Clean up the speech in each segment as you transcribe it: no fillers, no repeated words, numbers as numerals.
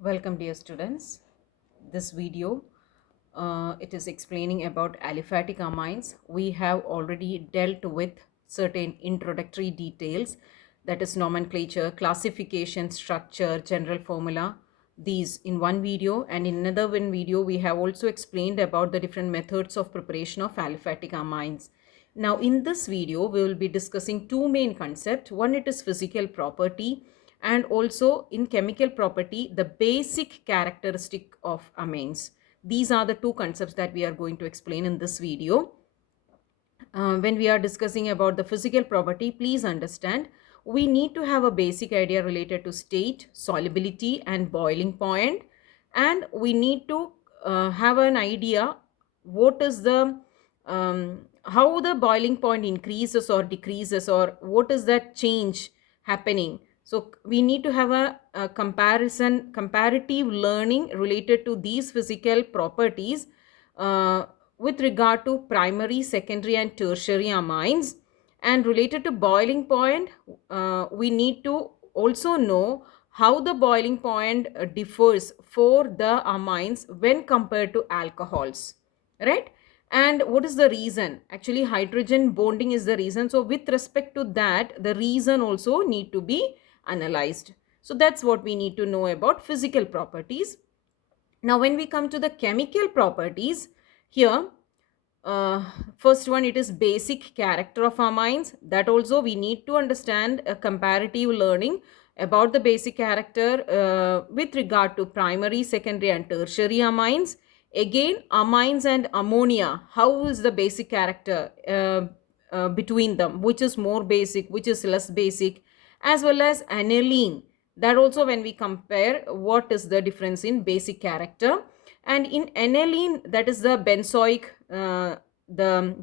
Welcome dear students. This video it is explaining about aliphatic amines. We have already dealt with certain introductory details, that is nomenclature, classification, structure, general formula, these in one video, and in another one video we have also explained about the different methods of preparation of aliphatic amines. Now in this video we will be discussing two main concepts. One, it is physical property, and also in chemical property the basic characteristic of amines. These are the two concepts that we are going to explain in this video. When we are discussing about the physical property, please understand we need to have a basic idea related to state, solubility and boiling point, and we need to have an idea what is the how the boiling point increases or decreases, or what is that change happening. So we need to have a comparative learning related to these physical properties with regard to primary, secondary and tertiary amines. And related to boiling point, we need to also know how the boiling point differs for the amines when compared to alcohols, right? And what is the reason? Actually hydrogen bonding is the reason. So with respect to that, the reason also need to be analyzed. So that's what we need to know about physical properties. Now when we come to the chemical properties, here first one, it is basic character of amines. That also we need to understand a comparative learning about the basic character with regard to primary, secondary and tertiary amines. Again, amines and ammonia, how is the basic character between them, which is more basic, which is less basic, as well as aniline. That also when we compare, what is the difference in basic character. And in aniline, that is the benzoic, the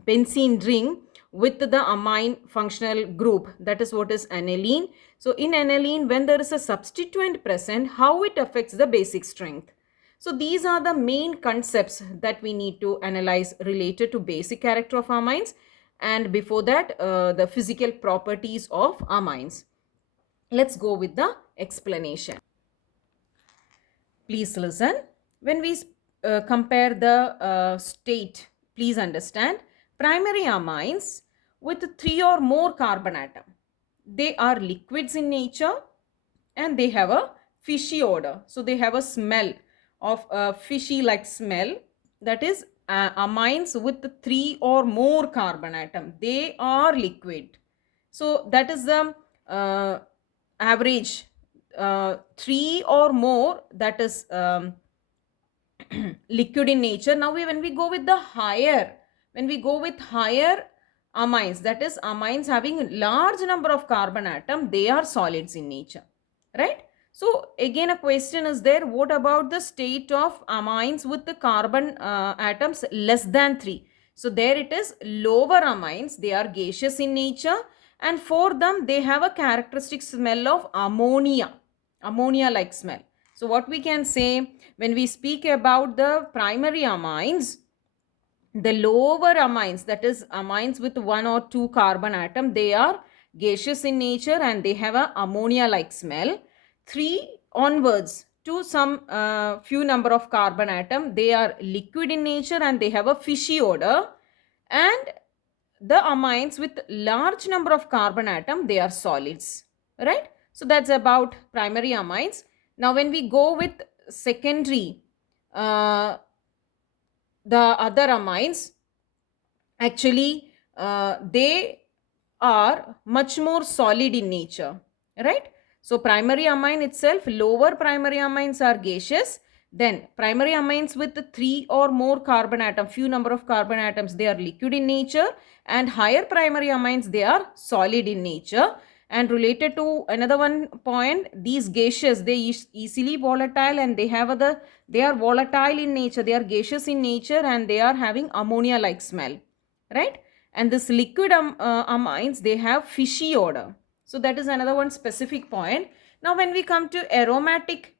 benzene ring with the amine functional group, that is what is aniline. So in aniline, when there is a substituent present, how it affects the basic strength. So these are the main concepts that we need to analyze related to basic character of amines, and before that the physical properties of amines. Let's go with the explanation. Please listen. When we compare the state, please understand, primary amines with 3 or more carbon atom, they are liquids in nature and they have a fishy odor. So they have a smell of a fishy like smell. That is amines with 3 or more carbon atom, they are liquid. So that is the average, 3 or more, that is liquid in nature. Now when we go with the higher, when we go with higher amines, that is amines having large number of carbon atom, they are solids in nature, right? So again a question is there, what about the state of amines with the carbon atoms less than 3? So there it is lower amines, they are gaseous in nature, and for them they have a characteristic smell of ammonia, ammonia like smell. So what we can say, when we speak about the primary amines, the lower amines, that is amines with 1 or 2 carbon atom, they are gaseous in nature and they have a ammonia like smell. 3 onwards to some few number of carbon atom, they are liquid in nature and they have a fishy odor. And the amines with large number of carbon atom, they are solids, right? So that's about primary amines. Now when we go with secondary, the other amines, actually they are much more solid in nature, right? So primary amine itself, lower primary amines are gaseous, then primary amines with 3 or more carbon atom, few number of carbon atoms, they are liquid in nature, and higher primary amines, they are solid in nature. And related to another one point, these gaseous, they easily volatile and they have they are volatile in nature, they are gaseous in nature and they are having ammonia like smell, right? And this liquid amines, they have fishy odor. So that is another one specific point. Now when we come to aromatic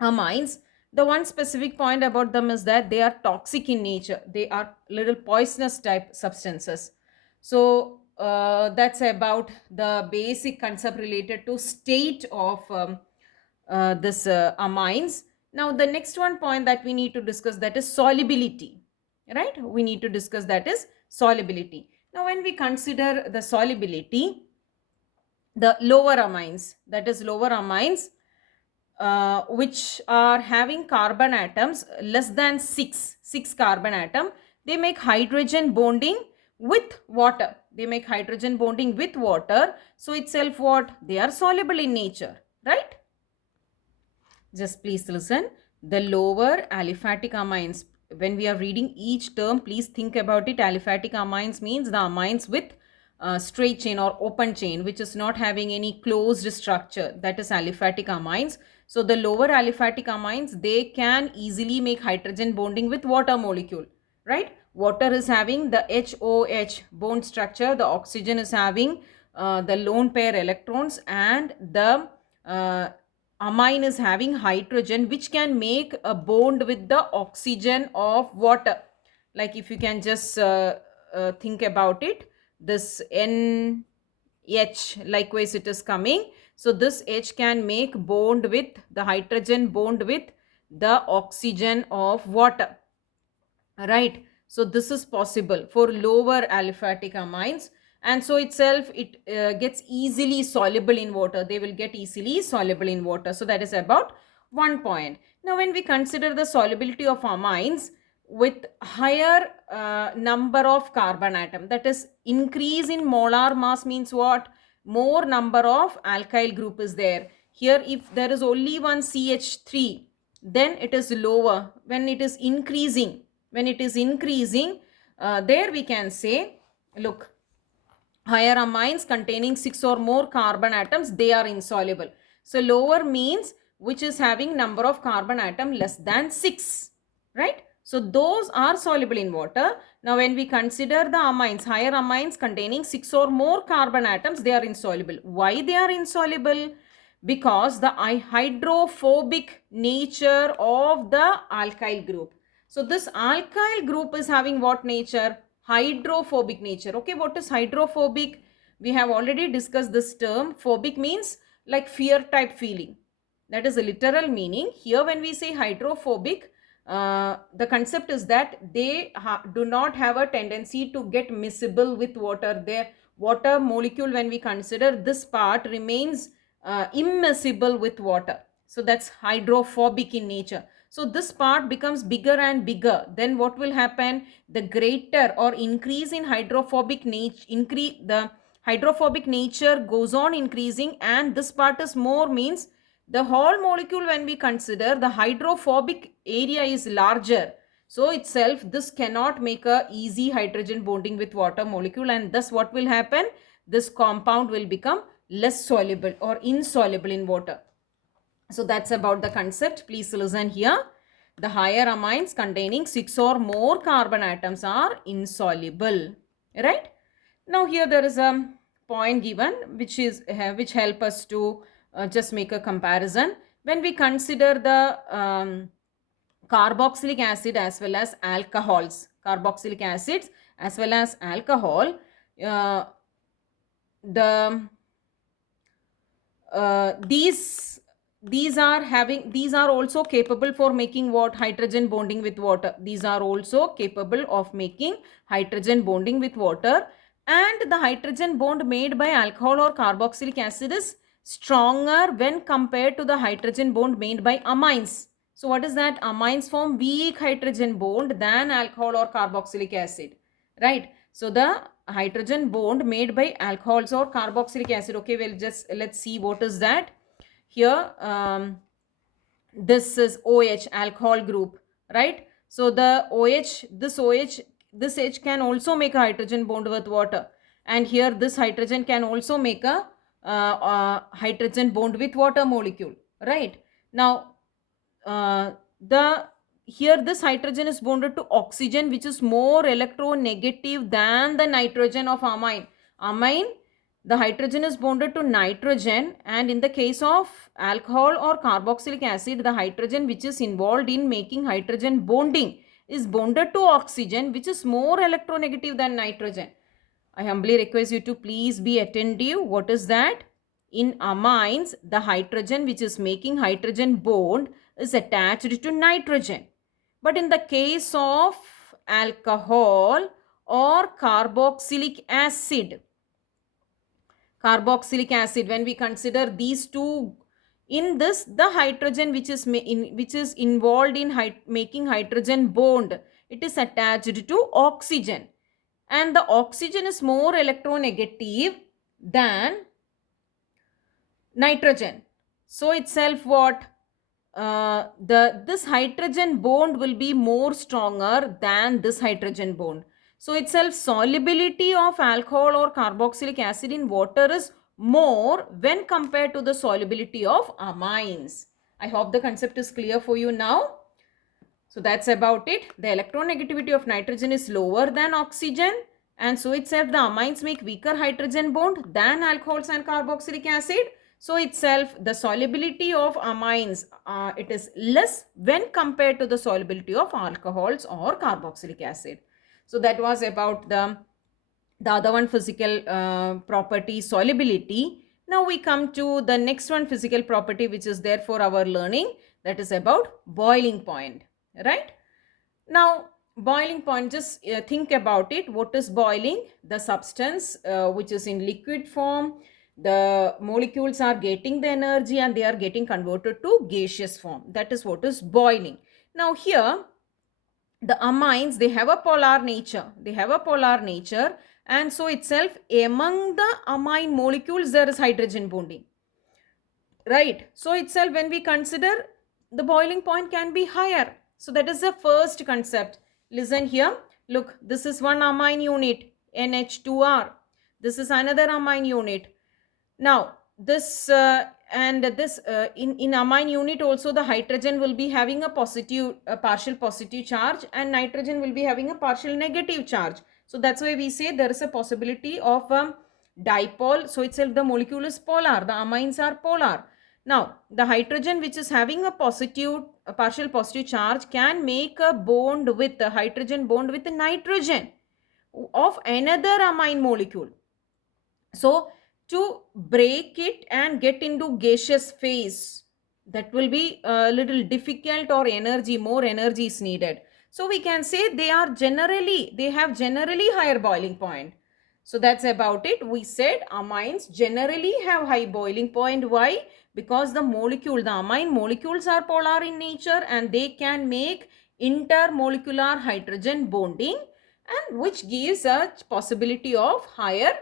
amines, the one specific point about them is that they are toxic in nature, they are little poisonous type substances. So that's about the basic concept related to state of this amines. Now the next one point that we need to discuss, that is solubility, right? We need to discuss that is solubility. Now when we consider the solubility, the lower amines, that is lower amines, which are having carbon atoms less than 6 carbon atom, they make hydrogen bonding with water. They make hydrogen bonding with water. So itself what? They are soluble in nature, right? Just please listen. The lower aliphatic amines. When we are reading each term, please think about it. Aliphatic amines means the amines with straight chain or open chain, which is not having any closed structure. That is aliphatic amines. So the lower aliphatic amines, they can easily make hydrogen bonding with water molecule, right? Water is having the HOH bond structure. The oxygen is having the lone pair electrons, and the amine is having hydrogen, which can make a bond with the oxygen of water. Like if you can just think about it, this NH, likewise it is coming. So this H can make bond with the hydrogen, bond with the oxygen of water, right? So this is possible for lower aliphatic amines, and so itself it gets easily soluble in water. They will get easily soluble in water. So that is about one point. Now when we consider the solubility of amines with higher number of carbon atom, that is increase in molar mass means what? More number of alkyl group is there. Here if there is only one CH3, then it is lower. When it is increasing, there we can say, look, higher amines containing 6 or more carbon atoms, they are insoluble. So lower means which is having number of carbon atom less than 6, right? So those are soluble in water. Now when we consider the amines, higher amines containing 6 or more carbon atoms, they are insoluble. Why they are insoluble? Because the hydrophobic nature of the alkyl group. So this alkyl group is having what nature? Hydrophobic nature. Okay, what is hydrophobic? We have already discussed this term. Phobic means like fear type feeling. That is a literal meaning. Here when we say hydrophobic, the concept is that they do not have a tendency to get miscible with water. Their water molecule, when we consider this part, remains immiscible with water. So that's hydrophobic in nature. So this part becomes bigger and bigger. Then what will happen? The greater or increase in hydrophobic nature, the hydrophobic nature goes on increasing, and this part is more, means the whole molecule, when we consider the hydrophobic area is larger. So itself this cannot make a easy hydrogen bonding with water molecule, and thus what will happen? This compound will become less soluble or insoluble in water. So that's about the concept. Please listen here. The higher amines containing 6 or more carbon atoms are insoluble, right? Now here there is a point given which help us to just make a comparison. When we consider the carboxylic acid as well as alcohols, carboxylic acids as well as alcohol, the these are also capable for making what? Hydrogen bonding with water. These are also capable of making hydrogen bonding with water, and the hydrogen bond made by alcohol or carboxylic acid is stronger when compared to the hydrogen bond made by amines. So what is that? Amines form weak hydrogen bond than alcohol or carboxylic acid, right? So the hydrogen bond made by alcohols or carboxylic acid, okay, let's see what is that. Here this is OH, alcohol group, right? So the OH, this H can also make a hydrogen bond with water, and here this hydrogen can also make a hydrogen bond with water molecule, right? Now the here this hydrogen is bonded to oxygen, which is more electronegative than the nitrogen of amine. The hydrogen is bonded to nitrogen, and in the case of alcohol or carboxylic acid, the hydrogen which is involved in making hydrogen bonding is bonded to oxygen, which is more electronegative than nitrogen. I humbly request you to please be attentive. What is that? in amines, the hydrogen which is making hydrogen bond is attached to nitrogen. But in the case of alcohol or carboxylic acid, when we consider these two, in this the hydrogen which is involved in making hydrogen bond, it is attached to oxygen, and the oxygen is more electronegative than nitrogen. So itself what, this hydrogen bond will be more stronger than this hydrogen bond. So itself solubility of alcohol or carboxylic acid in water is more when compared to the solubility of amines. I hope the concept is clear for you now. So that's about it. The electronegativity of nitrogen is lower than oxygen, and so itself the amines make weaker hydrogen bond than alcohols and carboxylic acid. So itself the solubility of amines, it is less when compared to the solubility of alcohols or carboxylic acid. So that was about the other one, physical property, solubility. Now we come to the next one, physical property, which is there for our learning, that is about boiling point, right? Now boiling point, just think about it. What is boiling? The substance which is in liquid form, the molecules are getting the energy and they are getting converted to gaseous form. That is what is boiling. Now here the amines, they have a polar nature, and so itself among the amine molecules there is hydrogen bonding, right? So itself when we consider, the boiling point can be higher. So that is the first concept. Listen here, look, this is one amine unit, NH2R. This is another amine unit. Now this in amine unit also, the hydrogen will be having a partial positive charge, and nitrogen will be having a partial negative charge. So that's why we say there is a possibility of dipole. So itself the molecule is polar, the amines are polar. Now the hydrogen which is having a partial positive charge can make a bond with the hydrogen bond with the nitrogen of another amine molecule. So to break it and get into gaseous phase, that will be a little difficult, or more energy is needed. So we can say they have generally higher boiling point. So that's about it. We said amines generally have high boiling point. Why? Because the amine molecules are polar in nature, and they can make intermolecular hydrogen bonding, and which gives a possibility of higher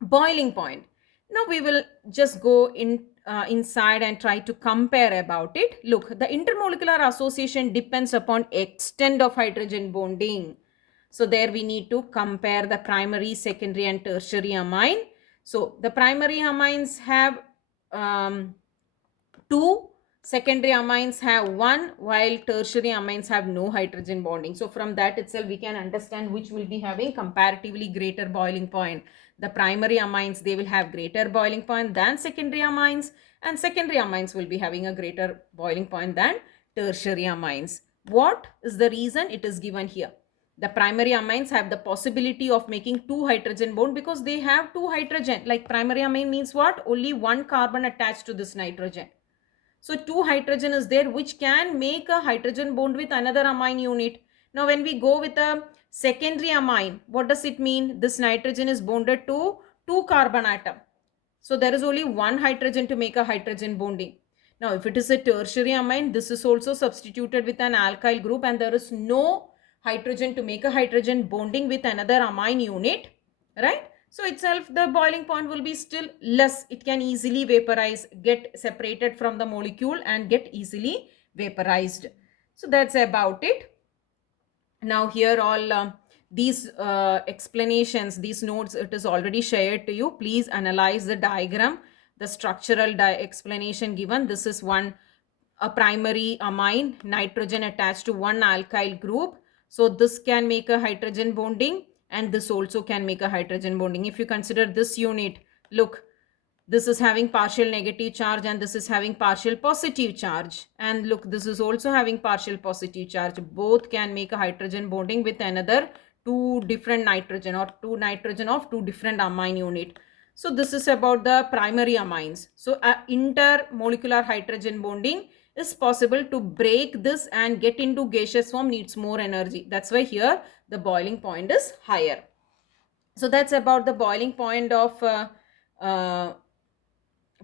boiling point. Now we will just go inside and try to compare about it. Look, the intermolecular association depends upon extent of hydrogen bonding. So there we need to compare the primary, secondary and tertiary amine. So the primary amines have 2, secondary amines have 1, while tertiary amines have no hydrogen bonding. So from that itself we can understand which will be having comparatively greater boiling point. The primary amines, they will have greater boiling point than secondary amines, and secondary amines will be having a greater boiling point than tertiary amines. What is the reason? It is given here. The primary amines have the possibility of making 2 hydrogen bond because they have 2 hydrogen. Like primary amine means what? Only 1 carbon attached to this nitrogen. So 2 hydrogen is there which can make a hydrogen bond with another amine unit. Now when we go with a secondary amine, what does it mean? This nitrogen is bonded to 2 carbon atom. So there is only 1 hydrogen to make a hydrogen bonding. Now if it is a tertiary amine, this is also substituted with an alkyl group, and there is no hydrogen to make a hydrogen bonding with another amine unit, right? So itself the boiling point will be still less. It can easily vaporize, get separated from the molecule and get easily vaporized. So that's about it. Now here all these explanations, these notes, it is already shared to you. Please analyze the diagram, the structural explanation given. This is a primary amine, nitrogen attached to one alkyl group. So this can make a hydrogen bonding, and this also can make a hydrogen bonding. If you consider this unit, look, this is having partial negative charge and this is having partial positive charge, and look, this is also having partial positive charge. Both can make a hydrogen bonding with another 2 different nitrogen, or 2 nitrogen of 2 different amine unit. So this is about the primary amines. So intermolecular hydrogen bonding is possible. To break this and get into gaseous form needs more energy. That's why here the boiling point is higher. So that's about the boiling point of uh,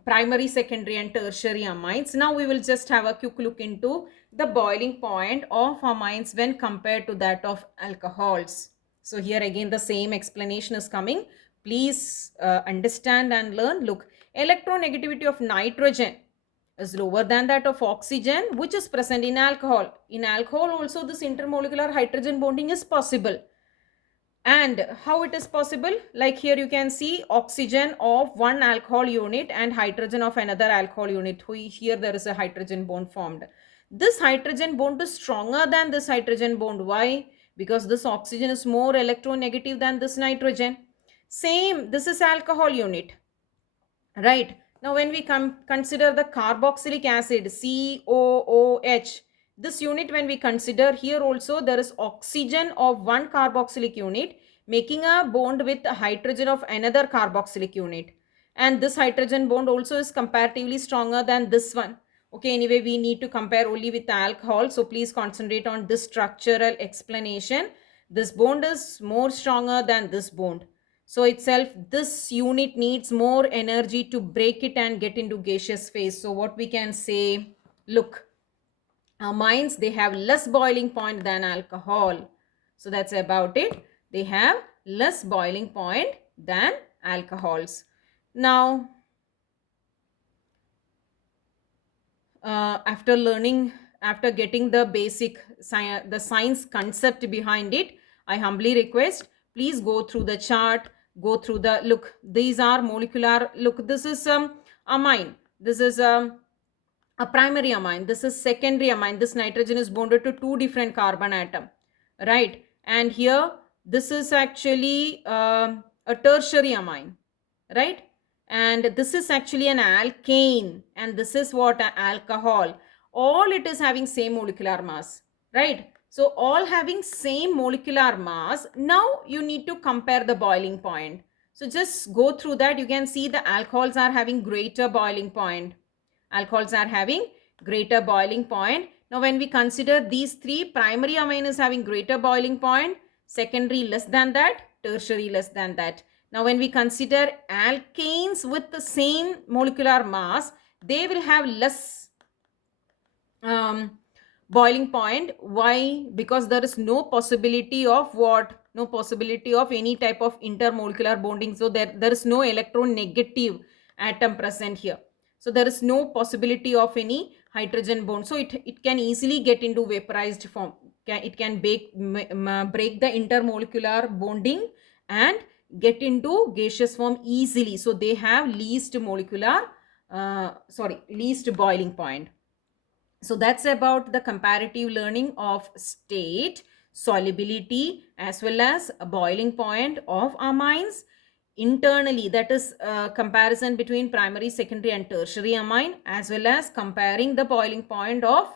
primary, secondary and tertiary amines. Now we will just have a quick look into the boiling point of amines when compared to that of alcohols. So here again the same explanation is coming. Please understand and learn. Look, electronegativity of nitrogen is lower than that of oxygen, which is present in alcohol. In alcohol also this intermolecular hydrogen bonding is possible. And how it is possible? Like here you can see oxygen of one alcohol unit and hydrogen of another alcohol unit. Here there is a hydrogen bond formed. This hydrogen bond is stronger than this hydrogen bond. Why? Because this oxygen is more electronegative than this nitrogen. Same, this is alcohol unit, right? Now when we consider the carboxylic acid, COOH, this unit, when we consider, here also there is oxygen of one carboxylic unit making a bond with a hydrogen of another carboxylic unit, and this hydrogen bond also is comparatively stronger than this one. Okay, anyway we need to compare only with alcohol, so please concentrate on this structural explanation. This bond is more stronger than this bond, so itself this unit needs more energy to break it and get into gaseous phase. So what we can say, look, amines, they have less boiling point than alcohol. So that's about it. They have less boiling point than alcohols. Now after learning, after getting the basic the science concept behind it, I humbly request, please go through the chart, go through the, look, these are molecular, look, this is amine, this is a primary amine, this is secondary amine, this nitrogen is bonded to two different carbon atom, right? And here this is actually a tertiary amine, right? And this is actually an alkane, and this is what, an alcohol. All it is having same molecular mass, right? So all having same molecular mass. Now you need to compare the boiling point. So just go through that. You can see the alcohols are having greater boiling point. Alcohols are having greater boiling point. Now when we consider these three, primary amine is having greater boiling point, secondary less than that, tertiary less than that. Now when we consider alkanes with the same molecular mass, they will have less boiling point. Why? Because there is no possibility of what? No possibility of any type of intermolecular bonding. So there is no electronegative atom present here. So there is no possibility of any hydrogen bond. So it can easily get into vaporized form. It can break the intermolecular bonding and get into gaseous form easily. So they have least least boiling point. So that's about the comparative learning of state, solubility, as well as a boiling point of amines. Internally, that is a comparison between primary, secondary and tertiary amine, as well as comparing the boiling point of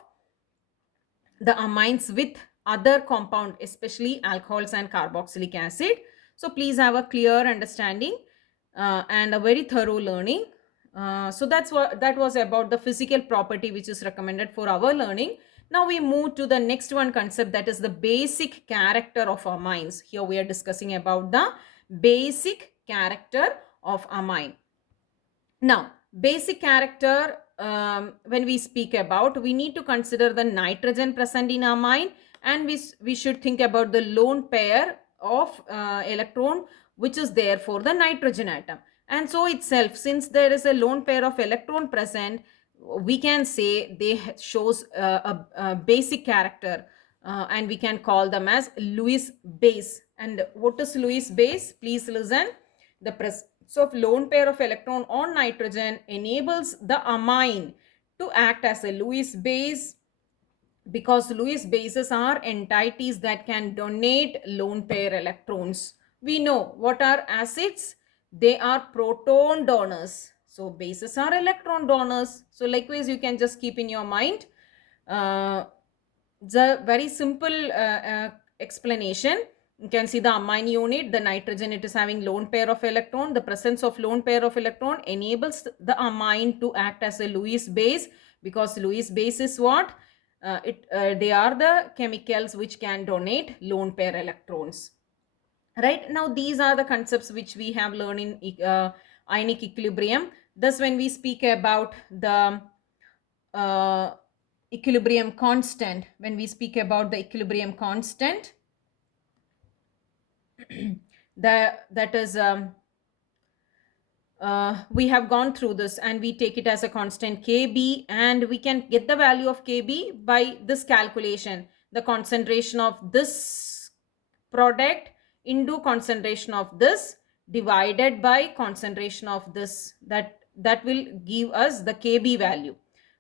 the amines with other compound, especially alcohols and carboxylic acid. So please have a clear understanding and a very thorough learning. So that was about the physical property which is recommended for our learning. Now we move to the next one concept, that is the basic character of amines. Here we are discussing about the basic character of amine. Now, basic character, when we speak about, we need to consider the nitrogen present in amine, and we should think about the lone pair of electron which is there for the nitrogen atom. And so itself, since there is a lone pair of electron present, we can say they shows a basic character, and we can call them as Lewis base. And what is Lewis base? Please listen. The presence of lone pair of electron on nitrogen enables the amine to act as a Lewis base, because Lewis bases are entities that can donate lone pair electrons. We know what are acids? They are proton donors. So bases are electron donors. So likewise, you can just keep in your mind the very simple explanation. You can see the amine unit, the nitrogen, it is having lone pair of electron. The presence of lone pair of electron enables the amine to act as a Lewis base, because Lewis base is what? They are the chemicals which can donate lone pair electrons. Right now, these are the concepts which we have learned in ionic equilibrium. Thus, when we speak about the uh, equilibrium constant, when we speak about the equilibrium constant, that is we have gone through this, and we take it as a constant kb, and we can get the value of kb by this calculation: the concentration of this product into concentration of this divided by concentration of this. That will give us the kb value.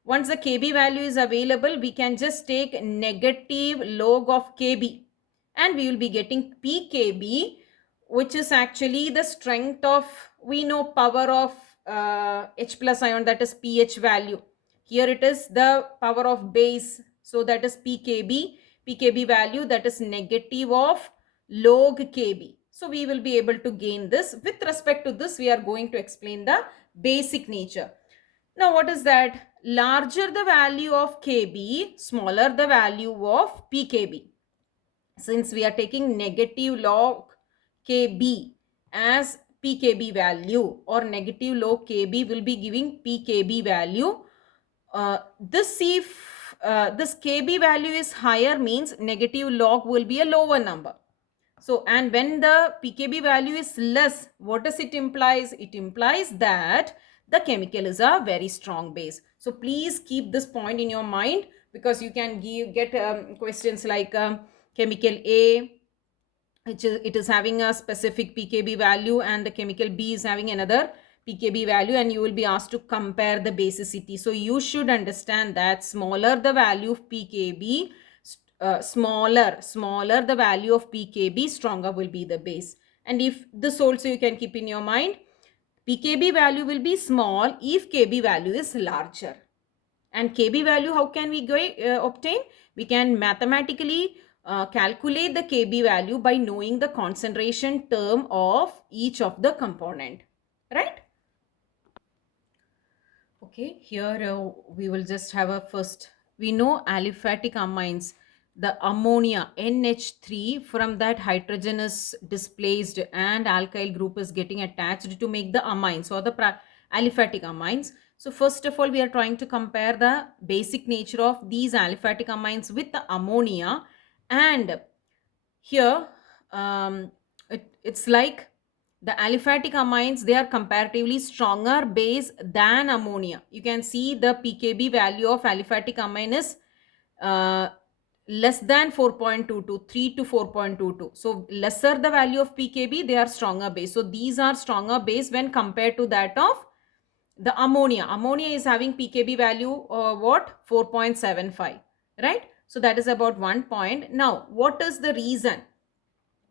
Once the kb value is available, we can just take negative log of kb, and we will be getting pkb, which is actually the strength of, we know, power of H plus ion, that is pH value. Here it is the power of base, so that is pkb value, that is negative of log kb. So we will be able to gain this. With respect to this, we are going to explain the basic nature. Now, what is that? Larger the value of kb, smaller the value of pkb. Since we are taking negative log kb as pkb value, or negative log kb will be giving pkb value, this kb value is higher, means negative log will be a lower number. So, and when the pkb value is less, what does it implies? It implies that the chemical is a very strong base. So please keep this point in your mind, because you can get questions like chemical A, it is having a specific pkb value, and the chemical B is having another pkb value, and you will be asked to compare the basicity. So you should understand that smaller the value of pkb, smaller the value of pkb, stronger will be the base. And if this also you can keep in your mind, pkb value will be small if kb value is larger. And kb value, how can we obtain? We can mathematically calculate the kb value by knowing the concentration term of each of the component, right? Okay, here we will just have a first. We know aliphatic amines, the ammonia NH3, from that hydrogen is displaced and alkyl group is getting attached to make the amines, or the aliphatic amines. So first of all, we are trying to compare the basic nature of these aliphatic amines with the ammonia. And here it's like the aliphatic amines, they are comparatively stronger base than ammonia. You can see the pkb value of aliphatic amine is uh, less than 4.22, 3 to 4.22. So lesser the value of pkb, they are stronger base. So these are stronger base when compared to that of the ammonia. Ammonia is having pkb value what? 4.75, right? So that is about 1 point. Now what is the reason?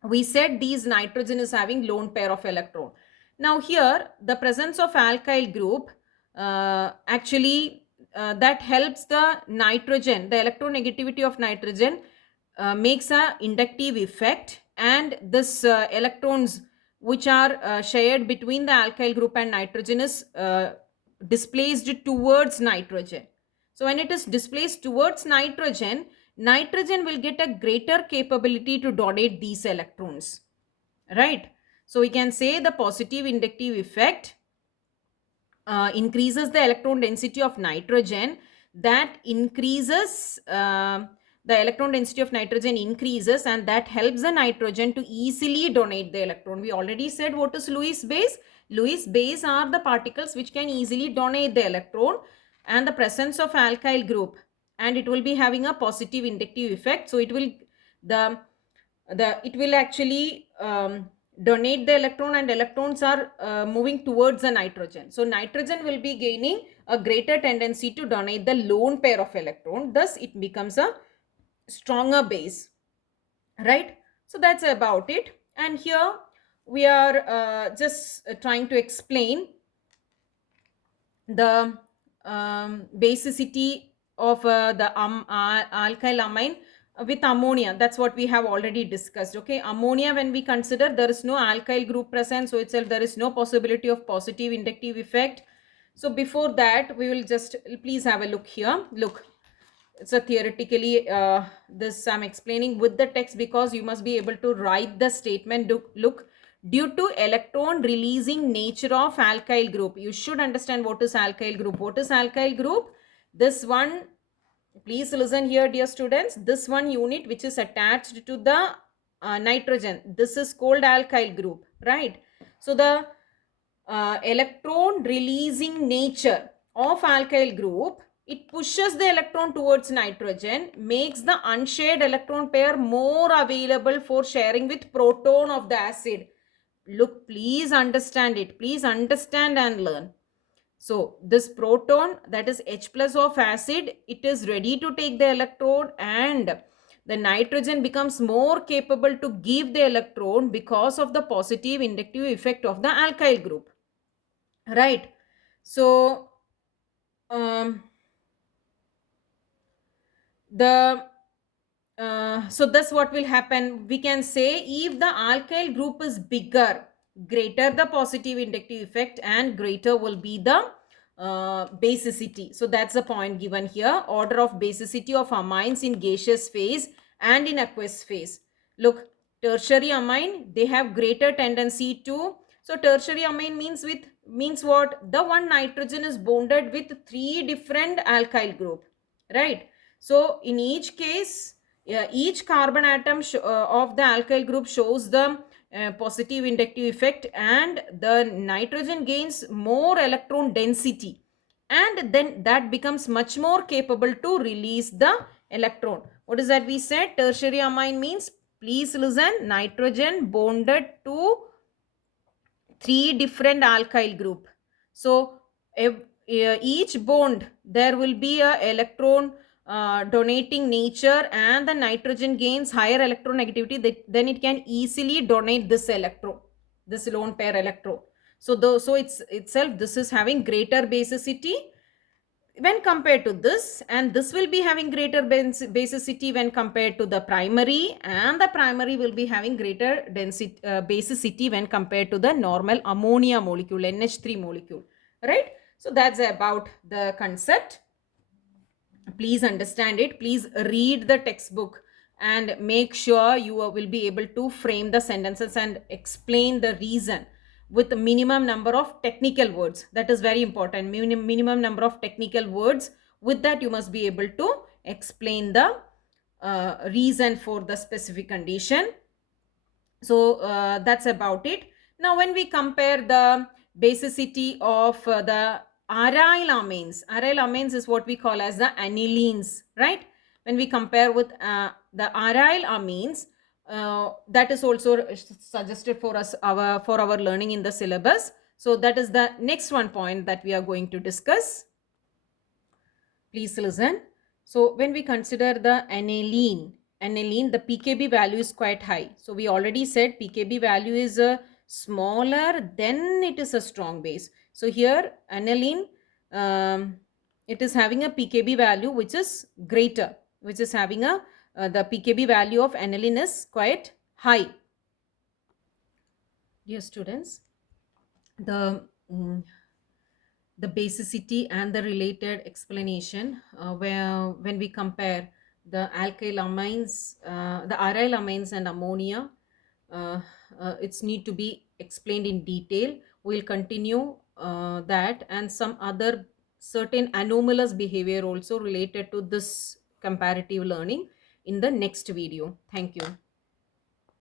We said these nitrogen is having lone pair of electron. Now here the presence of alkyl group actually that helps the nitrogen, the electronegativity of nitrogen makes a inductive effect, and this electrons which are shared between the alkyl group and nitrogen is displaced towards nitrogen. So when it is displaced towards nitrogen, nitrogen will get a greater capability to donate these electrons, right? So we can say the positive inductive effect increases the electron density of nitrogen. That increases the electron density of nitrogen increases, and that helps the nitrogen to easily donate the electron. We already said what is Lewis base. Lewis base are the particles which can easily donate the electron, and the presence of alkyl group, and it will be having a positive inductive effect. So it will the it will actually donate the electron, and electrons are moving towards the nitrogen. So nitrogen will be gaining a greater tendency to donate the lone pair of electron. Thus it becomes a stronger base, right? So that's about it. And here we are just trying to explain the basicity of the alkyl amine with ammonia, that's what we have already discussed. Okay, ammonia, when we consider, there is no alkyl group present, so itself there is no possibility of positive inductive effect. So before that, we will just please have a look here. Look, so theoretically, this I'm explaining with the text because you must be able to write the statement. Look, due to electron releasing nature of alkyl group, you should understand what is alkyl group. What is alkyl group? This one, please listen here, dear students. This one unit which is attached to the nitrogen, this is called alkyl group, right? So the electron releasing nature of alkyl group, it pushes the electron towards nitrogen, makes the unshared electron pair more available for sharing with proton of the acid. Look, please understand it. Please understand and learn. So this proton, that is H plus of acid, it is ready to take the electron, and the nitrogen becomes more capable to give the electron because of the positive inductive effect of the alkyl group. Right. So um, the so that's what will happen. We can say if the alkyl group is bigger, greater the positive inductive effect and greater will be the basicity. So that's the point given here. Order of basicity of amines in gaseous phase and in aqueous phase. Look, tertiary amine, they have greater tendency to, so tertiary amine means what? The one nitrogen is bonded with three different alkyl group, right? So in each case, each carbon atom of the alkyl group shows the positive inductive effect, and the nitrogen gains more electron density, and then that becomes much more capable to release the electron. What is that we said? Tertiary amine means, please listen, nitrogen bonded to three different alkyl group. So each bond there will be a electron donating nature, and the nitrogen gains higher electronegativity, then it can easily donate this electron, this lone pair electron. So so it's itself, this is having greater basicity when compared to this, and this will be having greater basicity when compared to the primary, and the primary will be having greater density basicity when compared to the normal ammonia molecule, NH3 molecule, right? So that's about the concept. Please understand it. Please read the textbook and make sure you will be able to frame the sentences and explain the reason with the minimum number of technical words. That is very important. Minimum number of technical words. With that, you must be able to explain the reason for the specific condition. So that's about it. Now when we compare the basicity of the aryl amines is what we call as the anilines, right? When we compare with the aryl amines, that is also suggested for us for our learning in the syllabus. So that is the next one point that we are going to discuss. Please listen. So when we consider the aniline, the pKb value is quite high. So we already said pKb value is smaller, then it is a strong base. So here aniline, it is having a pKb value which is greater, which is having a the pKb value of aniline is quite high. Dear students, the the basicity and the related explanation where when we compare the alkyl amines, the aryl amines and ammonia, it's need to be explained in detail. We'll continue that and some other certain anomalous behavior also related to this comparative learning in the next video. Thank you.